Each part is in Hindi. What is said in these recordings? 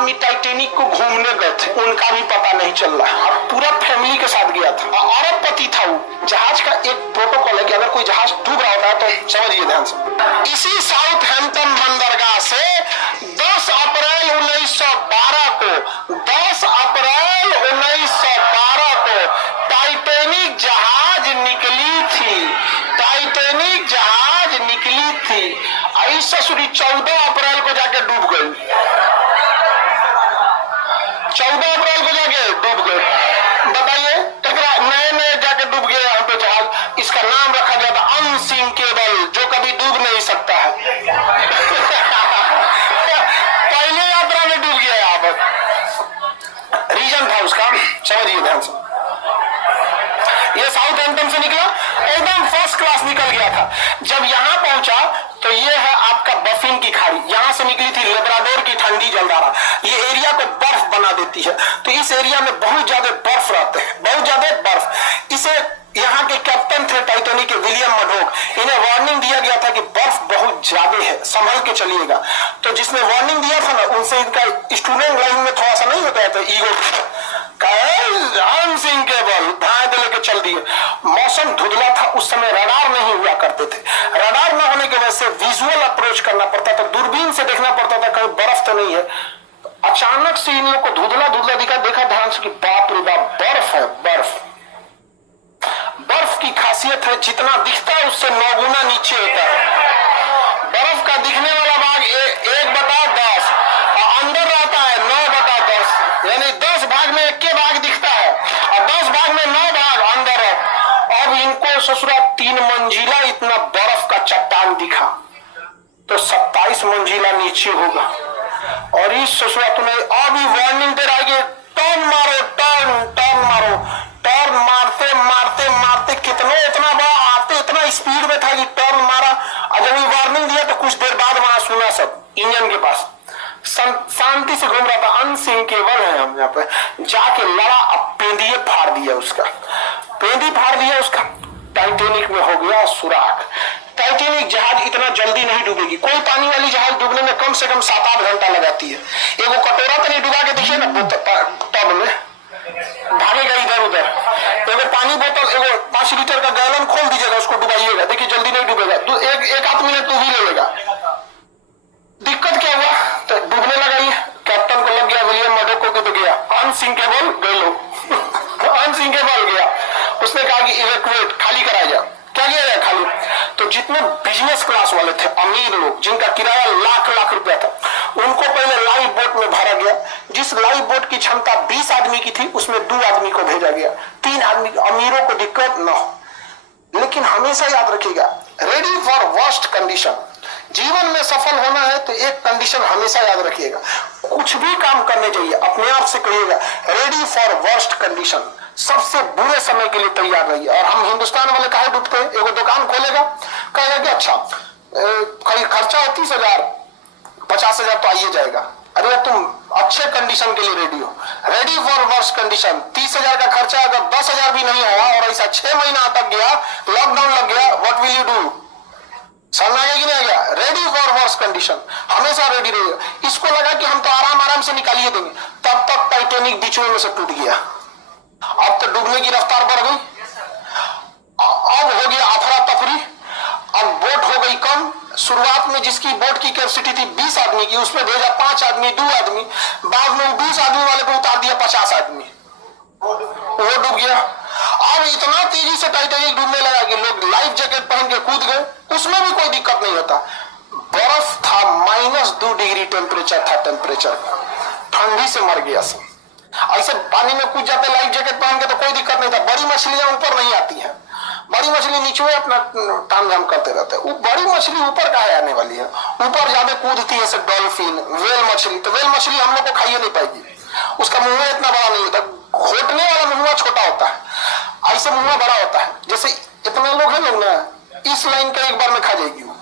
आदमी टाइटेनिक को घूमने गए थे, उनका भी पता नहीं चल रहा। और पूरा फैमिली के साथ गया था, अरबपति था वो। जहाज का एक प्रोटोकॉल है कि अगर कोई जहाज डूब रहा होता है तो समझिए ध्यान से, इसी साउथहैम्पटन बंदरगाह से 10 अप्रैल 1912 को 10 अप्रैल 1912 को टाइटेनिक जहाज निकली थी। टाइटेनिक जहाज निकली थी। ऐसा 14 अप्रैल को जाके डूब गई। 14 अप्रैल को जाके डूब गए। बताइए, नए नए जाके डूब गए यहाँ पे जहाज। इसका नाम रखा गया था अनसिंकेबल, जो कभी डूब नहीं सकता है। पहले यात्रा में डूब गया यहाँ पर। रीजन था उसका, समझिए ध्यान से। ये साउथहैम्पटन से निकला, एकदम फर्स्ट क्लास निकल गया था। जब यहाँ पहुंचा तो ये है आपका बफिन की खाड़ी, यहाँ से निकली थी लेब्राडोर की ठंडी जलधारा। ये एरिया को बर्फ बना देती है, तो इस एरिया में बहुत ज्यादा बर्फ रहते हैं, बहुत ज्यादा बर्फ। इसे यहाँ के कैप्टन थे टाइटेनिक के, विलियम मडोक, इन्हें वार्निंग दिया गया था कि बर्फ बहुत ज्यादा है, संभल के चलिएगा। तो जिसने वार्निंग दिया था ना, उनसे इनका स्टूडेंट लाइन में थोड़ा सा नहीं होता था ईगो, अनसिंकेबल, धाए दे लेके चल दिए। मौसम धुंधला था, उस समय रडार नहीं हुआ करते थे। रडार न होने की वजह से विजुअल अप्रोच करना पड़ता था, दूरबीन से देखना पड़ता था कहीं बर्फ तो नहीं है। अचानक से इन लोग को धुंधला धुंधला दिखा, देखा ध्यान से कि बाप रे बाप, बर्फ है, बर्फ। बर्फ की खासियत है जितना दिखता है उससे 9 गुना नीचे होता है। बर्फ का दिखने वाला भाग 1/10 और अंदर रहता है 9/10, यानी 10 भाग में 1 भाग दिखता है और 10 भाग में 9 भाग अंदर है। अब इनको ससुरा 3 मंजिला इतना बर्फ का चट्टान दिखा, तो 27 मंजिला नीचे होगा। और इस ससुरा तुम्हें अभी वार्निंग दे रहा है कि टर्न मारो, टर्न मारो। टर्न मारते मारते मारते कितने इतना बड़ा आते इतना स्पीड में था कि टर्न मारा। और जब वार्निंग दिया तो कुछ देर बाद वहां सुना सब इंजन के पास शांति से घूम रहा था। अनसिंकेबल है हम यहाँ पे, जाके लड़ा, अब पेंदिए फाड़ दिया उसका, पेंदी फाड़ दिया उसका। टाइटेनिक में हो गया सुराख। टाइटेनिक जहाज इतना जल्दी नहीं डूबेगी। कोई पानी वाली जहाज डूबने में कम से कम 7-8 घंटा लगाती है। एगो कटोरा तो नहीं डुबा के देखिए ना टब में, भागेगा इधर उधर। एगो पानी बोतल, एगो 5 लीटर का गैलन खोल दीजिएगा, उसको डुबाइएगा, देखिए जल्दी नहीं डूबेगा। एक आध मिनट तो भी ले लेगा। दिक्कत क्या हुआ, तो डूबने लगा ही। कैप्टन को लग गया विलियम मडोको को, तो गया अनसिंकेबल, गए लोग अनसिंकेबल गया। उसने कहा कि इवैक्यूएट, खाली कराया जाए। क्या किया जाए खाली? तो जितने बिजनेस क्लास वाले थे, अमीर लोग, जिनका किराया लाख रुपया था, उनको पहले लाइव बोट में भरा गया। जिस लाइव बोट की क्षमता 20 आदमी की थी, उसमें 2 आदमी को भेजा गया। 3 आदमी, अमीरों को दिक्कत न हो। लेकिन हमेशा याद रखिएगा, रेडी फॉर वर्स्ट कंडीशन। जीवन में सफल होना है तो एक कंडीशन हमेशा याद रखिएगा, कुछ भी काम करने जाइए अपने आप से कहिएगा रेडी फॉर वर्स्ट कंडीशन, सबसे बुरे समय के लिए तैयार रहिए। और हम हिंदुस्तान वाले काहे डूबते हैं? एगो दुकान खोलेगा, कहेगा कि अच्छा खर्चा है 30,000, 50,000 तो आइए जाएगा। अरे तुम अच्छे कंडीशन के लिए रेडी हो, रेडी फॉर वर्स्ट कंडीशन। 30,000 का खर्चा अगर 10,000 भी नहीं हुआ और ऐसा 6 महीना अटक गया, लॉकडाउन लग गया, व्हाट विल यू डू? समझ आएगा कि नहीं आएगा? रेडी फॉर वर्स्ट कंडीशन, हमेशा रेडी रहिए। इसको लगा कि हम तो आराम से निकालिए देंगे, तब तक टाइटेनिक बीच में से टूट गया। अब तो डूबने की रफ्तार बढ़ गई, अब हो गया अफरा तफरी, अब बोट हो गई कम। शुरुआत में जिसकी बोट की कैपेसिटी थी 20 आदमी की, उसमें भेजा 5 आदमी, 2 आदमी, बाद में 20 आदमी वाले को उतार दिया 50 आदमी, वो डूब गया। अब इतना तेजी से टाइटेनिक डूबने लगा कि लोग लाइफ जैकेट पहन के कूद गए, उसमें भी कोई दिक्कत नहीं होता। बर्फ था, -2 डिग्री टेम्परेचर था, टेम्परेचर ठंडी से मर गया सब। ऐसे पानी में कूद जाते लाइफ जैकेट पहन के तो कोई दिक्कत नहीं था। बड़ी मछलियां ऊपर नहीं आती हैं, बड़ी मछली नीचे अपना तामझाम करते रहते हैं। बड़ी मछली ऊपर कहाँ आने वाली है? ऊपर ज्यादा कूदती है सब डॉल्फिन, वेल मछली। तो वेल मछली हम लोग को खाइए नहीं पाएगी, उसका मुंह इतना बड़ा नहीं होता, घोटने वाला मुंह छोटा होता है, ऐसे मुंह बड़ा होता है। जैसे इतने लोग हैं लोग ना, इस लाइन का एक बार में खा जाएगी वो,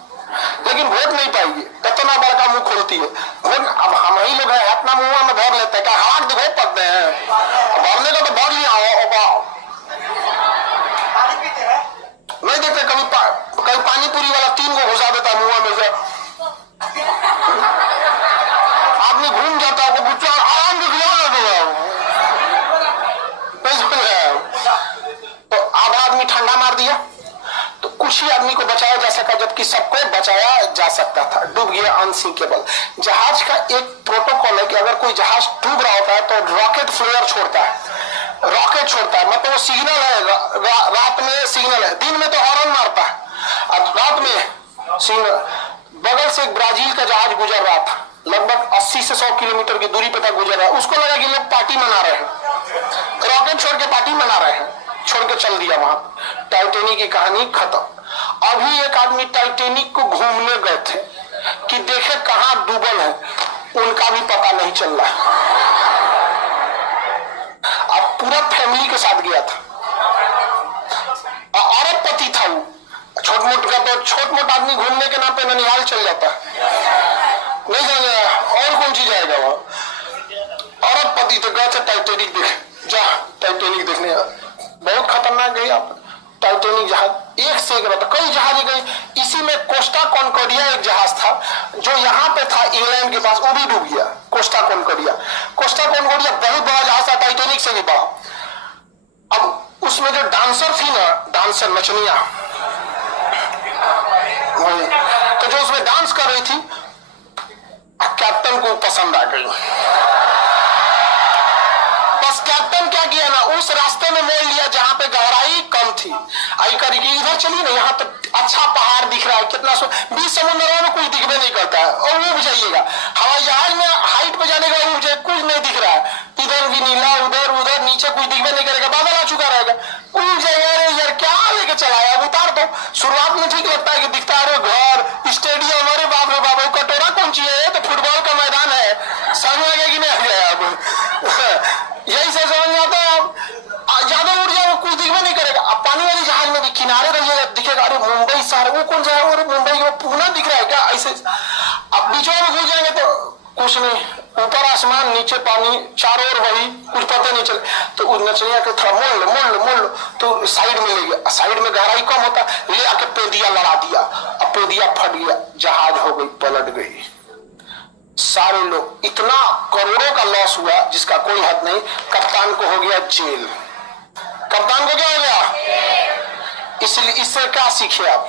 लेकिन घोट नहीं पाएगी, इतना बड़ा मुंह खोलती है। अब हम ही लोग हैं, अपना मुंह में भर लेते हैं, क्या हाथ घोट पड़ते हैं, भरने का तो भर लिया नहीं देखते। कभी पानी पूरी वाला 3 को घुसा देता मुंह में से, आदमी घूम जाता है, वो गुच्चा बचाया जा सकता था, डूब गया अनसिंकेबल। जहाज का एक प्रोटोकॉल है कि अगर कोई जहाज डूब रहा होता है तो रॉकेट फ्लेयर छोड़ता है, रॉकेट छोड़ता है, मतलब वो सिग्नल है, रात में सिग्नल है, दिन में तो हॉर्न मारता है, अब रात में सिग्नल। बगल से एक ब्राजील का जहाज गुजर रहा था, लगभग 80 से 100 किलोमीटर की दूरी पे तक गुजर रहा है, उसको लगा कि लोग पार्टी मना रहे हैं, रॉकेट छोड़ के पार्टी मना रहे हैं, छोड़ के चल दिया वहां। टाइटेनिक की कहानी खत्म। अभी एक आदमी टाइटेनिक को घूमने गए थे कि देखे कहां डूबल है, उनका भी पता नहीं चल रहा। अब पूरा फैमिली के साथ गया था, अरबपति था वो, छोट मोट का तो छोट मोट आदमी घूमने के नाम पे ननिहाल चल जाता नहीं जाएगा, और कौन चीज जाएगा वहां। अरबपति तो गए थे टाइटेनिक देख, जा टाइटेनिक देखने, बहुत खतरनाक गई आप। टाइटेनिक जहाज एक से एक रहता, कई जहाज गए, इसी में कोस्टा कॉन्कॉर्डिया एक जहाज था जो यहाँ पे था इंग्लैंड के पास, वो भी डूब गया। कोस्टा कॉन्कॉर्डिया बहुत बड़ा जहाज था, टाइटेनिक से भी बड़ा। अब उसमें जो डांसर थी ना, डांसर नचनिया, तो जो उसमें डांस कर रही थी, कैप्टन को पसंद आ गई। बस कैप्टन क्या किया ना, उस रास्ते में मोड़ लिया जहां पे गहराई कम थी, आई करेगी इधर चलिए ना, यहाँ तो अच्छा पहाड़ दिख रहा है, कितना बीच समुद्रों में कुछ दिखने नहीं करता है, और वो जाइएगा। हवाई जहाज में हाइट पे जाने का कुछ नहीं दिख रहा है, इधर भी नीला, उधर उधर नीचे कुछ दिखने नहीं करेगा, बादल आ चुका रहेगा, उड़ जाएगा। अरे यार क्या लेके चलाया, अब उतार दो। शुरुआत में ठीक लगता है कि दिखता है घर, स्टेडियम, अरे बाप रे बाप, कटोरा कौन ची है, तो फुटबॉल का मैदान है, समझ में आ गया कि नहीं आ गया। अब यही से समझ में आता है, ज्यादा उड़ जाओ कुछ दिखने नहीं करेगा। अब पानी वाली जहाज में भी किनारे रहिएगा, दिखेगा अरे मुंबई शहर, वो कौन सा है, अरे मुंबई में पूना दिख रहा है क्या, ऐसे। अब बीचों में घुस जाएंगे तो कुछ नहीं, ऊपर आसमान नीचे पानी, चारों ओर वही, कुछ पता नहीं चले। तो नचनिया के थोड़ा मोड़ लो, तो साइड में ले गया, साइड में गहराई कम होता, ले आके पेदिया लड़ा दिया, अब पेदिया फट गया, जहाज हो गई, पलट गई। सारे लोग, इतना करोड़ों का लॉस हुआ जिसका कोई हद नहीं। कप्तान को हो गया जेल। कप्तान को क्या हो गया? इसलिए इससे क्या सीखे आप?